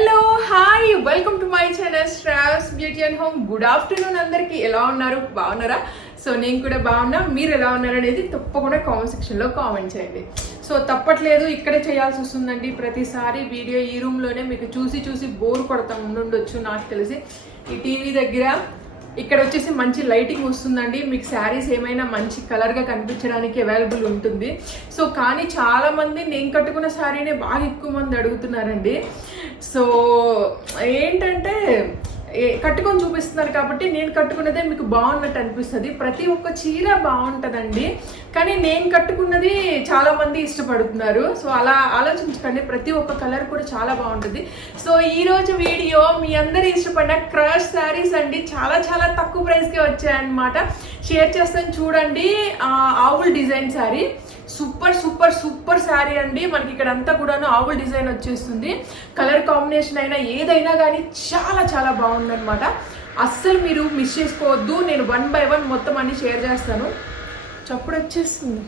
Hello hi welcome to my channel Straws beauty and home good afternoon అందరికి. ఎలా ఉన్నారు? బాగున్నారా? సో నేను కూడా బాగున్నా. మీరు ఎలా ఉన్నారు అనేది తప్పకుండా కామెంట్ సెక్షన్లో కామెంట్ చేయండి. సో తప్పట్లేదు ఇక్కడే చేయాల్సి వస్తుందండి ప్రతిసారి వీడియో ఈ రూమ్లోనే మీకు చూసి చూసి బోర్ కొడతాం ఉండుండొచ్చు నాకు తెలిసి. ఈ టీవీ దగ్గర ఇక్కడ వచ్చేసి మంచి లైటింగ్ వస్తుందండి. మీకు శారీస్ ఏమైనా మంచి కలర్గా కనిపించడానికి అవైలబుల్ ఉంటుంది. సో కానీ చాలామంది నేను కట్టుకున్న శారీనే బాగా ఎక్కువ మంది అడుగుతున్నారండి. సో ఏంటంటే కట్టుకొని చూపిస్తున్నారు కాబట్టి నేను కట్టుకున్నదే మీకు బాగున్నట్టు అనిపిస్తుంది. ప్రతి ఒక్క చీర బాగుంటుందండి. కానీ నేను కట్టుకున్నది చాలా మంది ఇష్టపడుతున్నారు. సో అలా ఆలోచించకండి. ప్రతి ఒక్క కలర్ కూడా చాలా బాగుంటుంది. సో ఈరోజు వీడియో మీ అందరూ ఇష్టపడిన క్రష్ శారీస్ అండి. చాలా చాలా తక్కువ ప్రైస్కే వచ్చాయన్నమాట. షేర్ చేస్తాను చూడండి. Owl design sari. Super super super sari అండి. మనకి ఇక్కడ అంతా కూడాను ఆవుల్ డిజైన్ వచ్చేస్తుంది. కలర్ కాంబినేషన్ అయినా ఏదైనా కానీ చాలా చాలా బాగుందనమాట అస్సలు మీరు మిస్ చేసుకోవద్దు. నేను వన్ బై వన్ మొత్తం అన్ని షేర్ చేస్తాను. చప్పుడు వచ్చేస్తుంది.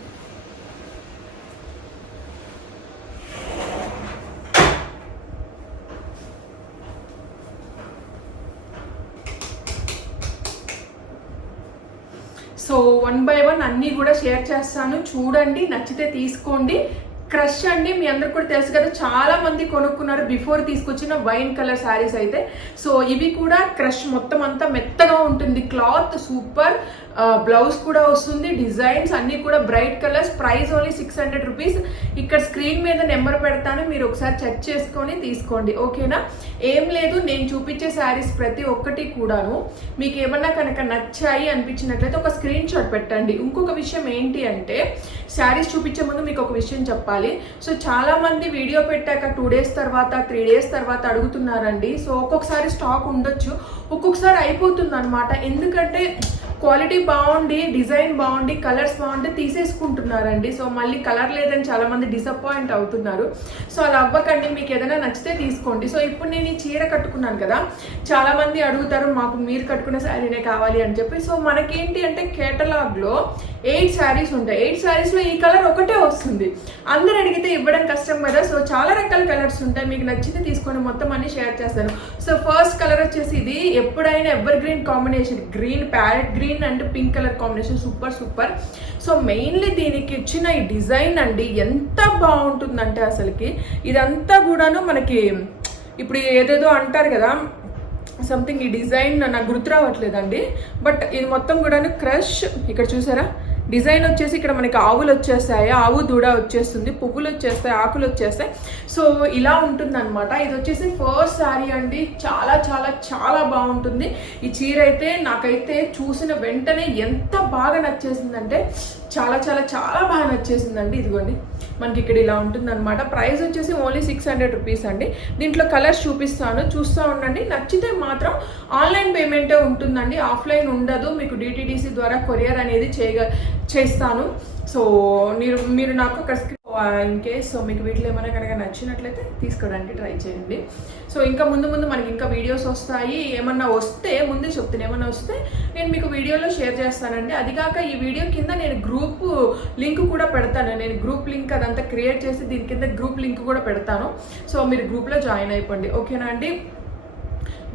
సో వన్ బై వన్ అన్నీ కూడా షేర్ చేస్తాను. చూడండి నచ్చితే తీసుకోండి. క్రష్ అండి. మీ అందరికి కూడా తెలుసు కదా చాలా మంది కొనుక్కున్నారు బిఫోర్ తీసుకొచ్చిన వైన్ కలర్ శారీస్ అయితే. సో ఇవి కూడా క్రష్ మొత్తం అంతా మెత్తగా ఉంటుంది. Cloth super. బ్లౌజ్ కూడా వస్తుంది. డిజైన్స్ అన్నీ కూడా bright colours. Price only six hundred rupees. ఇక్కడ స్క్రీన్ మీద నెంబర్ పెడతాను. మీరు ఒకసారి చెక్ చేసుకొని తీసుకోండి. ఓకేనా? ఏం లేదు. నేను చూపించే శారీస్ ప్రతి ఒక్కటి కూడాను. మీకు ఏమన్నా కనుక నచ్చాయి అనిపించినట్లయితే ఒక స్క్రీన్ షాట్ పెట్టండి. ఇంకొక విషయం ఏంటి అంటే శారీస్ చూపించే ముందు మీకు ఒక విషయం చెప్పాలి. సో చాలా మంది వీడియో పెట్టాక టూ డేస్ తర్వాత త్రీ డేస్ తర్వాత అడుగుతున్నారండి. సో ఒక్కొక్కసారి స్టాక్ ఉండొచ్చు. ఒక్కొక్కసారి అయిపోతుంది అనమాట ఎందుకంటే క్వాలిటీ బాగుండి డిజైన్ బాగుండి కలర్స్ బాగుంటే తీసేసుకుంటున్నారండి. సో మళ్ళీ కలర్ లేదని చాలామంది డిసప్పాయింట్ అవుతున్నారు. సో అలా అవ్వకండి మీకు ఏదైనా నచ్చితే తీసుకోండి. సో ఇప్పుడు నేను ఈ చీర కట్టుకున్నాను కదా చాలామంది అడుగుతారు మాకు మీరు కట్టుకున్న శారీనే కావాలి అని చెప్పి. సో మనకేంటి అంటే కేటలాగ్లో ఎయిట్ శారీస్ ఉంటాయి. ఎయిట్ శారీస్లో ఈ కలర్ ఒకటే వస్తుంది. అందరు అడిగితే ఇవ్వడం కష్టం కదా. సో చాలా రకాల కలర్స్ ఉంటాయి. మీకు నచ్చితే తీసుకొని మొత్తం అన్ని షేర్ చేస్తాను. సో ఫస్ట్ కలర్ వచ్చేసి ఇది. ఎప్పుడైనా evergreen combination green parrot green and pink colour combination super super so mainly దీనికి ఇచ్చిన ఈ డిజైన్ అండి ఎంత బాగుంటుందంటే అసలుకి ఇదంతా కూడాను మనకి ఇప్పుడు ఏదేదో అంటారు కదా సంథింగ్ ఈ డిజైన్ నాకు గుర్తు రావట్లేదండి బట్ ఇది మొత్తం కూడాను క్రష్ ఇక్కడ చూసారా? డిజైన్ వచ్చేసి ఇక్కడ మనకి ఆవులు వచ్చేస్తాయి ఆవు దూడ వచ్చేస్తుంది పువ్వులు వచ్చేస్తాయి ఆకులు వచ్చేస్తాయి. సో ఇలా ఉంటుందన్నమాట. ఇది వచ్చేసి ఫస్ట్ శారీ అండి. చాలా చాలా చాలా బాగుంటుంది. ఈ చీర అయితే నాకైతే చూసిన వెంటనే ఎంత బాగా నచ్చేసిందంటే చాలా చాలా చాలా బాగా నచ్చేసిందండి. ఇదిగోండి. మనకి ఇక్కడ ఇలా ఉంటుందన్నమాట. ప్రైస్ వచ్చేసి ఓన్లీ సిక్స్ హండ్రెడ్ రూపీస్ అండి. దీంట్లో కలర్స్ చూపిస్తాను. చూస్తూ ఉండండి. నచ్చితే మాత్రం ఆన్లైన్ పేమెంటే ఉంటుందండి. ఆఫ్లైన్ ఉండదు. మీకు డిటీడీసీ ద్వారా కొరియర్ అనేది చేయగ చేస్తాను. సో మీరు మీరు నాకు అక్కడ ఇన్ కేస్ సో మీకు వీటిలో ఏమైనా కనుక నచ్చినట్లయితే తీసుకోవడానికి ట్రై చేయండి. సో ఇంకా ముందు ముందు మనకి ఇంకా వీడియోస్ వస్తాయి. ఏమన్నా వస్తే ముందే చెప్తాను ఏమన్నా వస్తే నేను మీకు వీడియోలో షేర్ చేస్తానండి. అది కాక ఈ వీడియో కింద నేను గ్రూప్ లింక్ కూడా పెడతాను. నేను గ్రూప్ లింక్ అదంతా క్రియేట్ చేసి దీని కింద గ్రూప్ లింక్ కూడా పెడతాను. సో మీరు గ్రూప్లో జాయిన్ అయిపోండి. ఓకేనా అండి?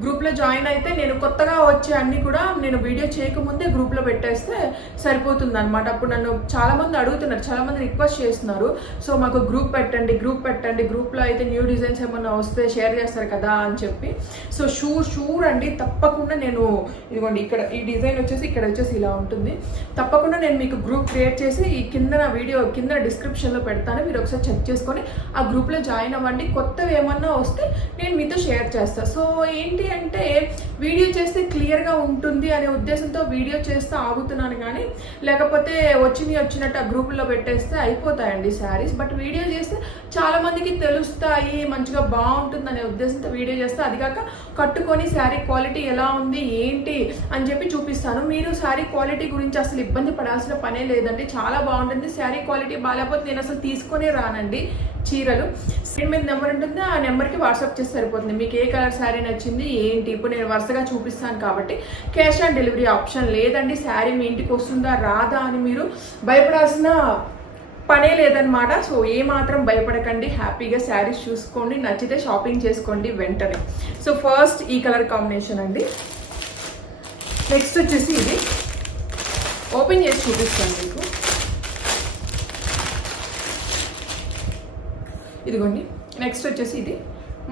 గ్రూప్లో జాయిన్ అయితే నేను కొత్తగా వచ్చే అన్ని కూడా నేను వీడియో చేయకముందే గ్రూప్లో పెట్టేస్తే సరిపోతుంది అనమాట అప్పుడు నన్ను చాలామంది అడుగుతున్నారు చాలామంది రిక్వెస్ట్ చేస్తున్నారు. సో మాకు గ్రూప్ పెట్టండి గ్రూప్ పెట్టండి గ్రూప్లో అయితే న్యూ డిజైన్స్ ఏమన్నా వస్తే షేర్ చేస్తారు కదా అని చెప్పి. సో షూర్ షూర్ అండి. తప్పకుండా నేను ఇదిగోండి ఇక్కడ ఈ డిజైన్ వచ్చేసి ఇక్కడ వచ్చేసి ఇలా ఉంటుంది. తప్పకుండా నేను మీకు గ్రూప్ క్రియేట్ చేసి ఈ కింద నా వీడియో కింద డిస్క్రిప్షన్లో పెడతాను. మీరు ఒకసారి చెక్ చేసుకొని ఆ గ్రూప్లో జాయిన్ అవ్వండి. కొత్తవి ఏమన్నా వస్తే నేను మీతో షేర్ చేస్తాను సో ఏంటి అంటే వీడియో చేస్తే క్లియర్గా ఉంటుంది అనే ఉద్దేశంతో వీడియో చేస్తూ ఆగుతున్నాను కానీ లేకపోతే వచ్చినవి వచ్చినట్టు ఆ గ్రూపుల్లో పెట్టేస్తే అయిపోతాయండి శారీస్. బట్ వీడియో చేస్తే చాలామందికి తెలుస్తాయి మంచిగా బాగుంటుంది అనే ఉద్దేశంతో వీడియో చేస్తే అది కాక కట్టుకొని శారీ క్వాలిటీ ఎలా ఉంది ఏంటి అని చెప్పి చూపిస్తాను. మీరు శారీ క్వాలిటీ గురించి అసలు ఇబ్బంది పడాల్సిన పనే లేదండి. చాలా బాగుంటుంది శారీ క్వాలిటీ. బాగాలేకపోతే నేను అసలు తీసుకునే రానండి చీరలు. స్క్రీన్ మీద నెంబర్ ఉంటుంది ఆ నెంబర్కి వాట్సాప్ చేస్తే సరిపోతుంది. మీకు ఏ కలర్ శారీ నచ్చింది ఏంటి? ఇప్పుడు నేను వరుసగా చూపిస్తాను కాబట్టి క్యాష్ ఆన్ డెలివరీ ఆప్షన్ లేదండి. శారీ మీ ఇంటికి వస్తుందా రాదా అని మీరు భయపడాల్సిన పనే లేదనమాట సో ఏ మాత్రం భయపడకండి. హ్యాపీగా శారీస్ చూసుకోండి. నచ్చితే షాపింగ్ చేసుకోండి వెంటనే. సో ఫస్ట్ ఈ కలర్ కాంబినేషన్ అండి. నెక్స్ట్ వచ్చేసి ఇది. ఓపెన్ చేసి చూపిస్తాను మీకు. ఇదిగోండి. నెక్స్ట్ వచ్చేసి ఇది.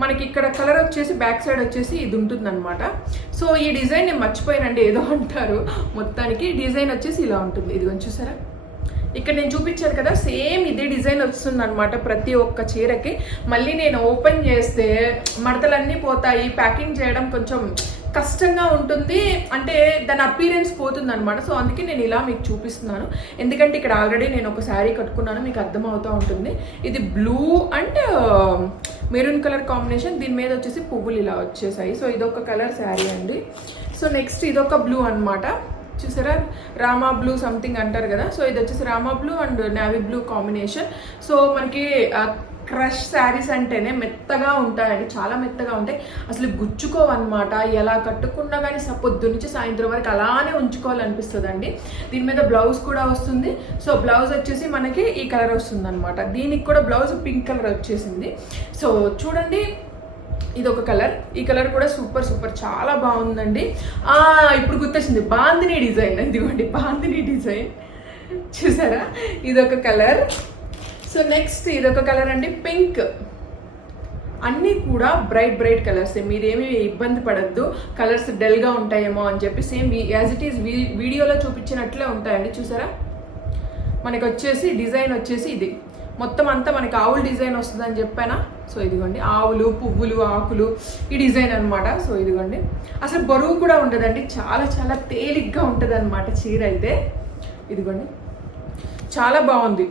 మనకి ఇక్కడ కలర్ వచ్చేసి బ్యాక్ సైడ్ వచ్చేసి ఇది ఉంటుందన్నమాట. సో ఈ డిజైన్ నేను మర్చిపోయానండి ఏదో అంటారు. మొత్తానికి డిజైన్ వచ్చేసి ఇలా ఉంటుంది. ఇది చూసారా? ఇక్కడ నేను చూపించాను కదా సేమ్ ఇదే డిజైన్ వస్తుంది అనమాట ప్రతి ఒక్క చీరకి. మళ్ళీ నేను ఓపెన్ చేస్తే మడతలన్నీ పోతాయి ప్యాకింగ్ చేయడం కొంచెం కష్టంగా ఉంటుంది అంటే దాని అపీరెన్స్ పోతుంది అనమాట సో అందుకే నేను ఇలా మీకు చూపిస్తున్నాను. ఎందుకంటే ఇక్కడ ఆల్రెడీ నేను ఒక శారీ కట్టుకున్నాను మీకు అర్థమవుతూ ఉంటుంది. ఇది blue and maroon colour combination దీని మీద వచ్చేసి పువ్వులు ఇలా వచ్చేసాయి. సో ఇదొక కలర్ శారీ అండి. సో నెక్స్ట్ ఇదొక బ్లూ అన్నమాట. చూసారా? రామా బ్లూ సంథింగ్ అంటారు కదా. సో ఇది వచ్చేసి Rama blue and navy blue combination so మనకి క్రష్ శారీస్ అంటేనే మెత్తగా ఉంటాయండి చాలా మెత్తగా ఉంటాయి. అసలు గుచ్చుకోవన్నమాట. ఎలా కట్టుకున్నా కానీ పొద్దు నుంచి సాయంత్రం వరకు అలానే ఉంచుకోవాలనిపిస్తుంది అండి దీని మీద బ్లౌజ్ కూడా వస్తుంది. సో బ్లౌజ్ వచ్చేసి మనకి ఈ కలర్ వస్తుంది అనమాట దీనికి కూడా బ్లౌజ్ పింక్ కలర్ వచ్చేసింది. సో చూడండి. ఇది ఒక కలర్. ఈ కలర్ కూడా సూపర్ సూపర్. చాలా బాగుందండి. ఇప్పుడు గుర్తొచ్చింది. బాందిని డిజైన్. ఇదిగోండి బాందిని డిజైన్. చూసారా? ఇదొక కలర్. సో నెక్స్ట్ ఇదొక కలర్ అండి పింక్ అన్నీ కూడా బ్రైట్ బ్రైట్ కలర్స్ మీరేమి ఇబ్బంది పడద్దు. కలర్స్ డల్గా ఉంటాయేమో అని చెప్పి సేమ్ యాజ్ ఇట్ ఈస్ వీడియోలో చూపించినట్లే ఉంటాయండి చూసారా? మనకి వచ్చేసి డిజైన్ వచ్చేసి ఇది. మొత్తం అంతా మనకి ఆవుల డిజైన్ వస్తుందని చెప్పానా? సో ఇదిగోండి. ఆవులు పువ్వులు ఆకులు ఈ డిజైన్ అనమాట సో ఇదిగోండి. అసలు బరువు కూడా ఉండదండి. చాలా చాలా తేలిగ్గా ఉంటుంది అనమాట చీర అయితే. ఇదిగోండి. చాలా బాగుంది.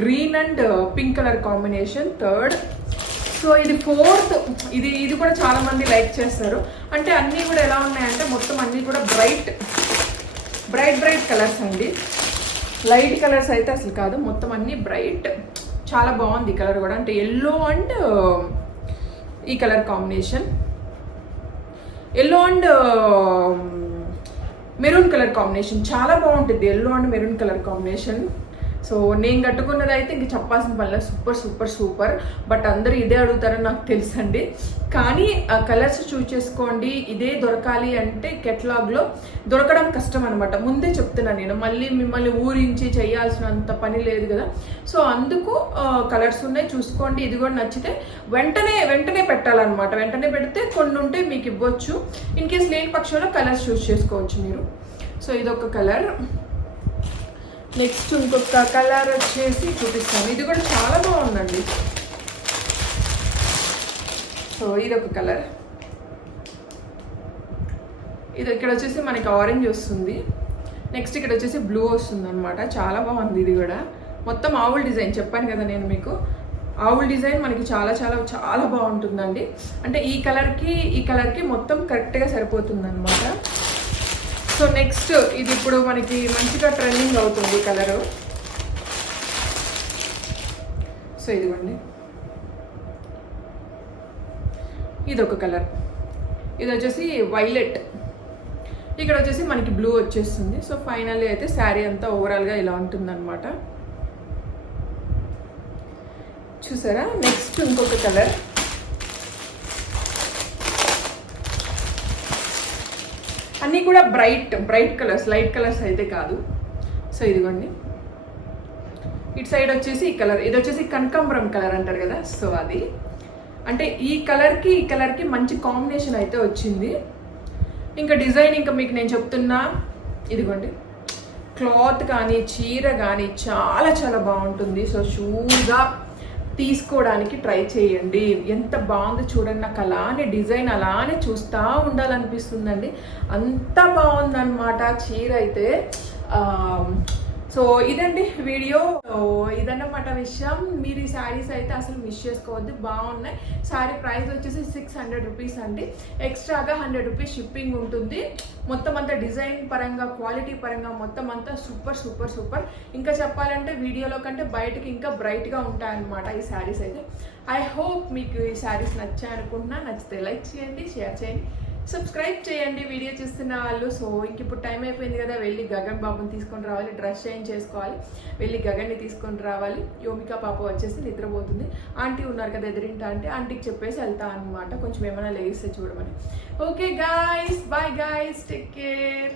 Green and pink colour combination third so ఇది ఫోర్త్ ఇది ఇది కూడా చాలా మంది లైక్ చేస్తారు. అంటే అన్నీ కూడా ఎలా ఉన్నాయంటే మొత్తం అన్నీ కూడా బ్రైట్ బ్రైట్ బ్రైట్ కలర్స్ అండి. లైట్ కలర్స్ అయితే అసలు కాదు మొత్తం అన్నీ బ్రైట్ చాలా బాగుంది ఈ కలర్ కూడా. అంటే ఎల్లో అండ్ uh, ఈ colour combination yellow and maroon colour combination చాలా బాగుంటుంది. Yellow and maroon colour combination so నేను కట్టుకున్నది అయితే ఇంక చెప్పాల్సిన పనిలో సూపర్ సూపర్ సూపర్. బట్ అందరూ ఇదే అడుగుతారని నాకు తెలుసండి. కానీ ఆ కలర్స్ చూస్ చేసుకోండి. ఇదే దొరకాలి అంటే కెటలాగ్లో దొరకడం కష్టం అనమాట ముందే చెప్తున్నాను నేను. మళ్ళీ మిమ్మల్ని ఊరించి చేయాల్సినంత పని లేదు కదా. సో అందుకు కలర్స్ ఉన్నాయి. చూసుకోండి. ఇది కూడా నచ్చితే వెంటనే వెంటనే పెట్టాలన్నమాట. వెంటనే పెడితే కొన్ని ఉంటే మీకు ఇవ్వచ్చు. ఇన్ కేస్ లేని పక్షంలో కలర్స్ చూస్ చేసుకోవచ్చు మీరు. సో ఇదొక కలర్. నెక్స్ట్ ఇంకొక కలర్ వచ్చేసి చూపిస్తాను. ఇది కూడా చాలా బాగుందండి. సో ఇది ఒక కలర్. ఇది ఇక్కడ వచ్చేసి మనకి ఆరెంజ్ వస్తుంది. నెక్స్ట్ ఇక్కడ వచ్చేసి బ్లూ వస్తుంది అనమాట చాలా బాగుంది ఇది కూడా. మొత్తం ఆవుల డిజైన్ చెప్పాను కదా నేను మీకు. ఆవుల డిజైన్ మనకి చాలా చాలా చాలా బాగుంటుందండి. అంటే ఈ కలర్కి ఈ కలర్కి మొత్తం కరెక్ట్గా సరిపోతుంది అనమాట సో నెక్స్ట్ ఇది ఇప్పుడు మనకి మంచిగా ట్రెండింగ్ అవుతుంది కలరు సో ఇదిగోండి. ఇది ఒక కలర్ ఇది వచ్చేసి వైలెట్ ఇక్కడ వచ్చేసి మనకి బ్లూ వచ్చేస్తుంది. సో ఫైనల్లీ అయితే శారీ అంతా ఓవరాల్గా ఇలా ఉంటుందన్నమాట. చూసారా? నెక్స్ట్ ఇంకొక కలర్ అన్నీ కూడా bright bright colours light colours అయితే కాదు. సో ఇదిగోండి. ఇటు సైడ్ వచ్చేసి ఈ కలర్ ఇది వచ్చేసి కనకాంబరం కలర్ అంటారు కదా సో అది. అంటే ఈ కలర్కి ఈ కలర్కి మంచి కాంబినేషన్ అయితే వచ్చింది. ఇంకా డిజైన్ ఇంకా మీకు నేను చెప్తున్నా. ఇదిగోండి. క్లాత్ కానీ చీర కానీ చాలా చాలా బాగుంటుంది. సో షూగా తీసుకోవడానికి ట్రై చేయండి. ఎంత బాగుందో చూడండి నాకు అలానే డిజైన్ అలానే చూస్తూ ఉండాలనిపిస్తుందండి. అంత బాగుందన్నమాట చీర అయితే. సో ఇదండి వీడియో. సో ఇదన్నమాట విషయం. మీరు ఈ శారీస్ అయితే అసలు మిస్ చేసుకోవద్దు. బాగున్నాయి. శారీ ప్రైస్ వచ్చేసి సిక్స్ హండ్రెడ్ రూపీస్ అండి. ఎక్స్ట్రాగా హండ్రెడ్ రూపీస్ షిప్పింగ్ ఉంటుంది. మొత్తం అంతా డిజైన్ పరంగా క్వాలిటీ పరంగా మొత్తం అంతా సూపర్ సూపర్ సూపర్ ఇంకా చెప్పాలంటే వీడియోలో కంటే బయటకి ఇంకా బ్రైట్గా ఉంటాయన్నమాట ఈ శారీస్ అయితే. ఐ హోప్ మీకు ఈ శారీస్ నచ్చాయి అనుకుంటున్నా నచ్చితే లైక్ చేయండి షేర్ చేయండి. సబ్స్క్రైబ్ చేయండి. వీడియో చూస్తున్న వాళ్ళు. సో ఇంక ఇప్పుడు టైం అయిపోయింది కదా. వెళ్ళి గగన్ బాబుని తీసుకొని రావాలి. డ్రెస్ చేంజ్ చేసుకోవాలి. వెళ్ళి గగన్ని తీసుకొని రావాలి. యోమిక పాప వచ్చేసి నిద్రపోతుంది. ఆంటీ ఉన్నారు కదా ఎదురింటా అంటే ఆంటీకి చెప్పేసి వెళ్తా అనమాట కొంచెం ఏమైనా లేస్తే చూడమని. Okay guys bye guys take care